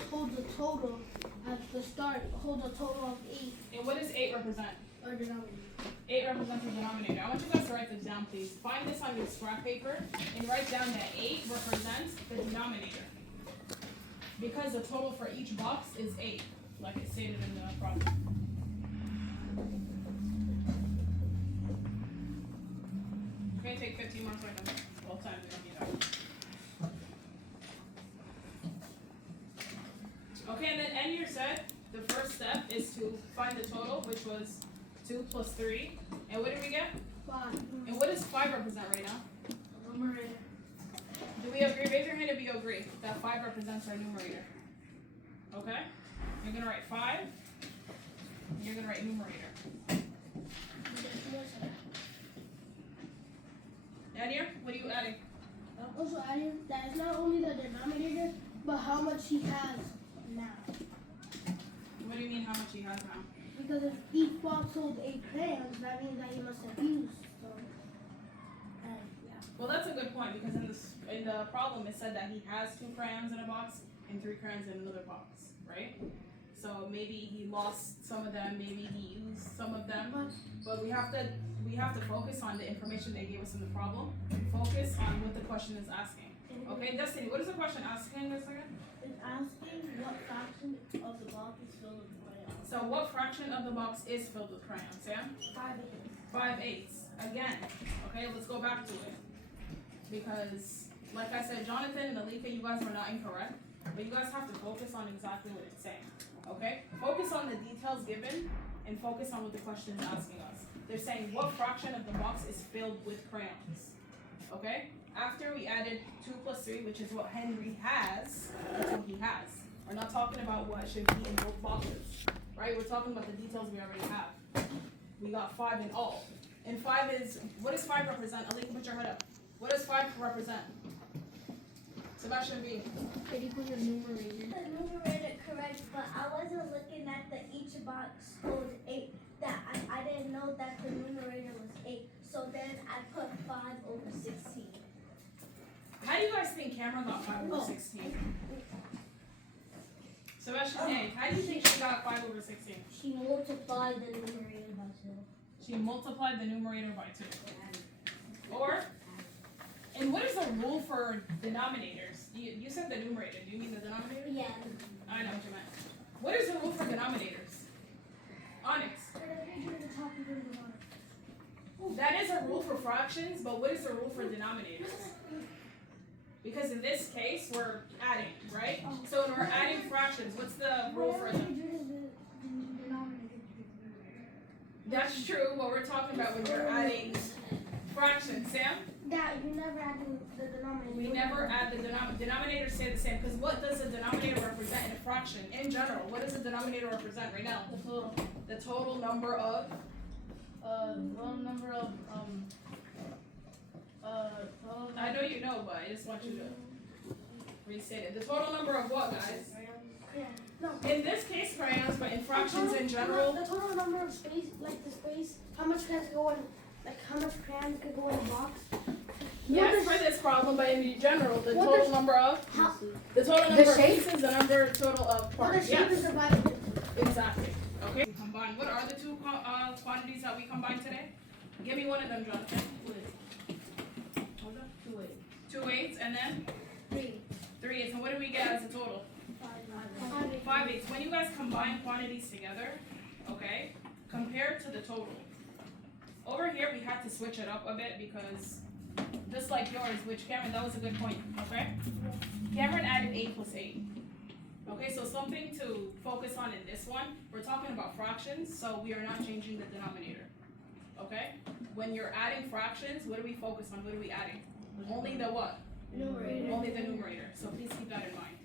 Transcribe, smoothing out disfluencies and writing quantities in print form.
box holds a total at the start, holds a total of 8. And what does 8 represent? Or denominator. 8 represents the denominator. I want you guys to write this down, please. Find this on your scrap paper and write down that 8 represents the denominator. Because the total for each box is 8, like it stated in the problem. Okay, take 15 more seconds. Well, time, we don't need that. Okay, and then end your set. The first step is to find the total, which was 2 plus 3. And what did we get? 5. And what does 5 represent right now? Numerator. Do we agree? Raise your hand if you agree that 5 represents our numerator. Okay? You're going to write 5. And you're going to write numerator. Nadia, what are you adding? I'm also adding that it's not only the denominator, but how much he has now. What do you mean how much he has now? Because if each box holds 8 crayons, that means that he must have used. So, yeah. Well, that's a good point because in the problem it said that he has 2 crayons in a box and 3 crayons in another box, right? So maybe he lost some of them, maybe he used some of them, but we have to focus on the information they gave us in the problem. Focus on what the question is asking. Okay, Destiny, what is the question asking this again? It's asking what fraction of the box is filled with crayons. So what fraction of the box is filled with crayons, Sam? 5/8. 5/8. Again, okay, let's go back to it. Because, like I said, Jonathan and Alika, you guys are not incorrect, but you guys have to focus on exactly what it's saying, okay? Focus on the details given, and focus on what the question is asking us. They're saying, what fraction of the box is filled with crayons, okay? After we added 2 plus 3, which is what Henry has, that's what he has. We're not talking about what should be in both boxes, right? We're talking about the details we already have. We got 5 in all. And 5 is, what does 5 represent? Alika, put your head up. What does 5 represent? Sebastian B. Can you put your numerator? The numerator correct, but I wasn't looking at the each box holds 8. That I didn't know that the numerator was 8. So then I put 5/16. How do you guys think Cameron got 5/16? Sebastian A. How do you think she got 5/16? She multiplied the numerator by 2. She multiplied the numerator by 2. Or, and what is the rule for denominators? You said the numerator. Do you mean the denominator? Yeah. I know what you meant. What is the rule for denominators? Onyx. That is a rule for fractions, but what is the rule for denominators? Because in this case, we're adding, right? So when we're adding fractions, what's the rule for them? That's true, but we're talking about when you're adding fractions. Sam? That you never add the denominator. We never add the denominators stay the same. Because what does the denominator represent in a fraction? In general, what does the denominator represent right now? The total. The total number of? I know you know, but I just want you to restate it. The total number of what, guys? Yeah. No. In this case, crayons, but in fractions in general. The total number of space, like the space, how much crayons go in, like how much crayons could go in a box? Yes, for this problem, but in general, the What total the- number of? How, The total number of shape? pieces, the number total of what the parts. shape Yes. is divided. Exactly. Okay. We combine. What are the two quantities that we combined today? Give me one of them, Jonathan. Hold up. 2 8. 2 8s and then 3. 3 8s. And what do we get as a total? 5 8s. When you guys combine quantities together, okay, compared to the total. Over here, we had to switch it up a bit because just like yours, which Cameron, that was a good point, okay? Cameron added 8 plus 8. Okay, so something to focus on in this one, we're talking about fractions, so we are not changing the denominator. Okay? When you're adding fractions, what do we focus on? What are we adding? Only the what? Numerator. Only the numerator. So please keep that in mind.